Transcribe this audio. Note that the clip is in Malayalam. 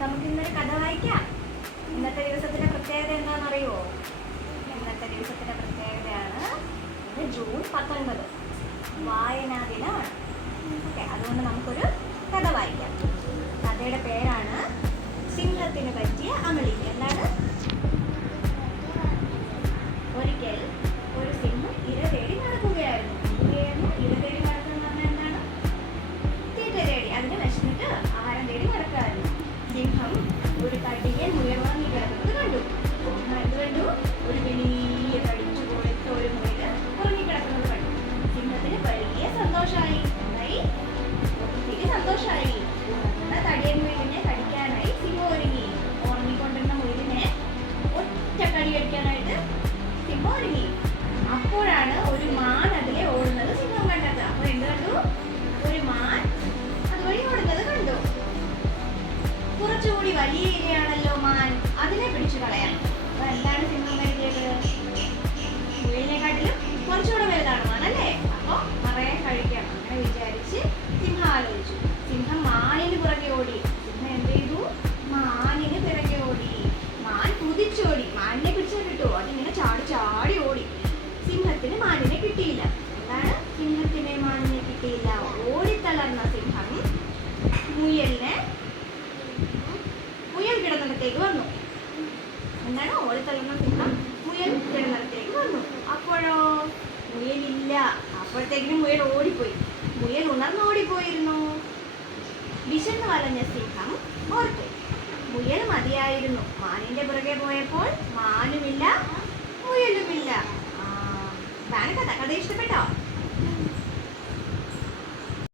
നമുക്ക് ഇന്നൊരു കഥ വായിക്കാം. ഇന്നത്തെ ദിവസത്തിന്റെ പ്രത്യേകത എന്താണെന്നറിയോ ഇന്നത്തെ ദിവസത്തിന്റെ പ്രത്യേകതയാണ് ഇന്ന് ജൂൺ പത്തൊൻപത്. വായനാ ദിനമാണ് ഓക്കെ അതുകൊണ്ട് നമുക്കൊരു കഥ വായിക്കാം. കഥയുടെ പേരാണ് സിംഹത്തിന് പറ്റിയ അമളി. എന്താണ്? കുറച്ചുകൂടി വലിയ ഇരയാണല്ലോ മാൻ. അതിനെ പിടിച്ചു കളയാം. അപ്പൊ എന്താണ് സിംഹം കരുതിയത് മുയലിനെക്കാട്ടിലും കുറച്ചുകൂടെ വലുതാണ് മാൻ അല്ലേ? അപ്പൊ നിറയെ കഴിക്കാം. അങ്ങനെ വിചാരിച്ച് സിംഹം ആലോചിച്ചു. സിംഹം മാനിന് പുറകെ ഓടി. സിംഹം എന്ത് ചെയ്തു? മാനിന് പിറകെ ഓടി. മാൻ കുതിച്ചോടി. മാനിനെ പിടിച്ചാൽ കിട്ടുമോ? അതിങ്ങനെ ചാടി ചാടി ഓടി. സിംഹത്തിന് മാനിനെ കിട്ടിയില്ല. എന്താണ്? സിംഹത്തിന് മാനിനെ കിട്ടിയില്ല. ഓടിത്തളർന്ന സിംഹം മുയലിനെ കിടന്നിടത്തേക്ക് വന്നു. എന്താണ്? ഓടിത്തള്ളുന്ന സിംഹം മുയൽ കിടന്നിടത്തേക്ക് വന്നു. അപ്പോഴോ? മുയലില്ല. അപ്പോഴത്തേക്കിനും മുയൽ ഓടിപ്പോയി. മുയൽ ഉണർന്ന് ഓടിപ്പോയിരുന്നു. വിശന്ന് വലഞ്ഞ സിംഹം ഓർത്തു. മുയൽ മതിയായിരുന്നു. മാനിന്റെ പുറകെ പോയപ്പോൾ മാനുമില്ല മുയലുമില്ല. ഇതാണ് കഥ. കഥ ഇഷ്ടപ്പെട്ടോ?